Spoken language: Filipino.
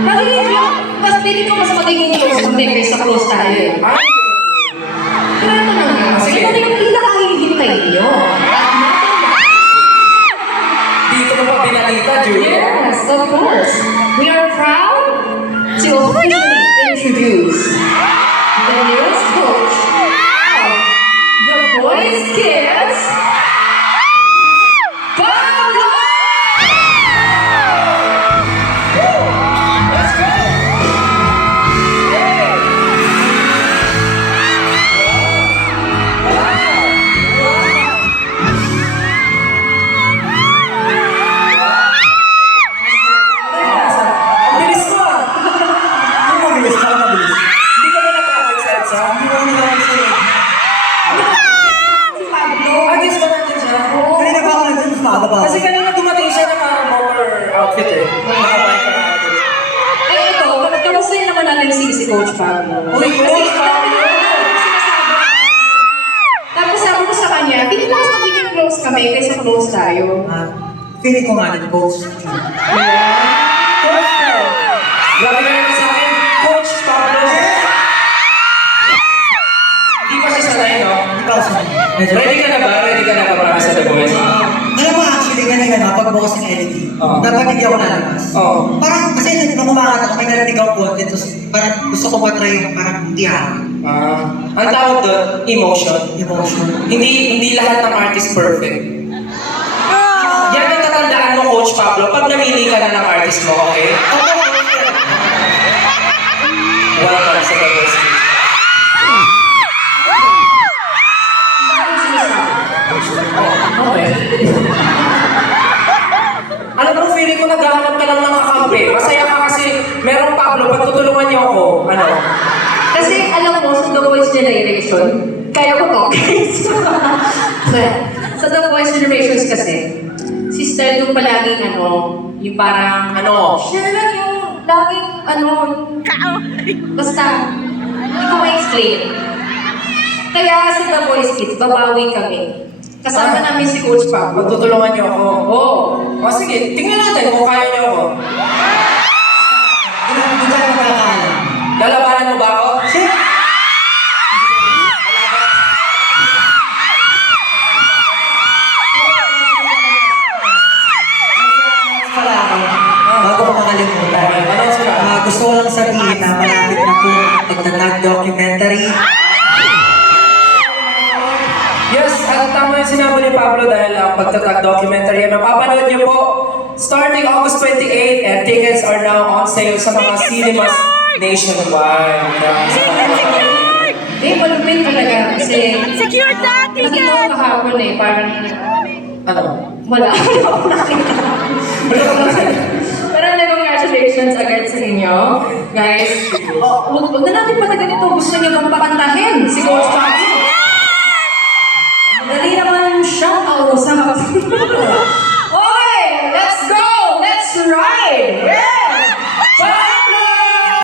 Magiging close. Mas pili ko mas magiging close kami kaysa close tayo eh. Pero ito na nga. Kasi ito na yung pinakahihintay niyo. Dito ko pa binalita, Julia. Yes, of course. We are proud to officially introduce the newest coach of the Boys Kids, Pablo! Let's go! Hey! Ang bilis mo ah! Ano mabilis? Ano mabilis? Hindi ka ba nakapag-set sa? Hindi ko naman nag-save. Si Pablo! Agis ba natin siya? Kanina ba ako nandun sa maaga ba? Kasi kanina dumating siya naka-motor outfit eh. Naka-biker outfit. Eh ito, kamusta yun naman natin si Coach Pablo? Uy, Coach Pablo! Tapos sabi ko sa kanya, hindi mo mas magiging close kami kaysa close tayo. Feeling ko nga din, coach. Coach Pablo! Grabe ka naman sa akin, Coach Pablo! Hindi pa siya sanay, no? Hindi pa ako sanay. Medyo. Ready ka na ba? Ready ka na ba para sa The Voice? Alam mo actually kanina na pagbukas ng LED, dapat hindi ako lalabas. Oo. Parang kasi nung umakata ako, may narinig ako content, tapos parang gusto ko matry yung parang tiyahan. Ang tawag doon, emotion. Emotion. Hindi lahat ng artist perfect. Yan ang tatandaan mo, Coach Pablo, pag namili ka na ng artist mo, okay? Welcome sa The Voice. Okay. Alam mo, feeling ko naghahanap ka lang ng kakampi. Masaya ka kasi merong Pablo, pagtutulungan niyo ako, ano? Kasi alam mo, sa The Voice Generation, kaya ko to. Sa The Voice Generations kasi, si Stel yung palaging yung parang, Ano? siya na lang yung laging, basta, hindi ko ma-explain. Kaya sa The Voice Kids, babawi kami. Kasama namin si Coach Pablo. Pagtutulungan niyo ako. Oo. O sige, tingnan natin kung kaya niyo ako. Hindi ako makakaalam. Lalabanan mo ba ako? Shit! Pala ako, bago ko makalimutan. Ano sila? Gusto ko lang sabihin na malapit na po ang pagtatag documentary. Yes, at tama yung sinabi ni Pablo dahil ang pagtatag documentary ay mapapanood niyo po starting August 28 and tickets are now on sale sa mga cinemas nationwide. Malupit talaga kasi Secure that nakita ko ticket! kahapon parang Ano? wala ako nakita. Pero congratulations agad sa inyo. Guys, huwag na natin patagal ito. Gusto niyo bang pakantahin si Coach Pablo?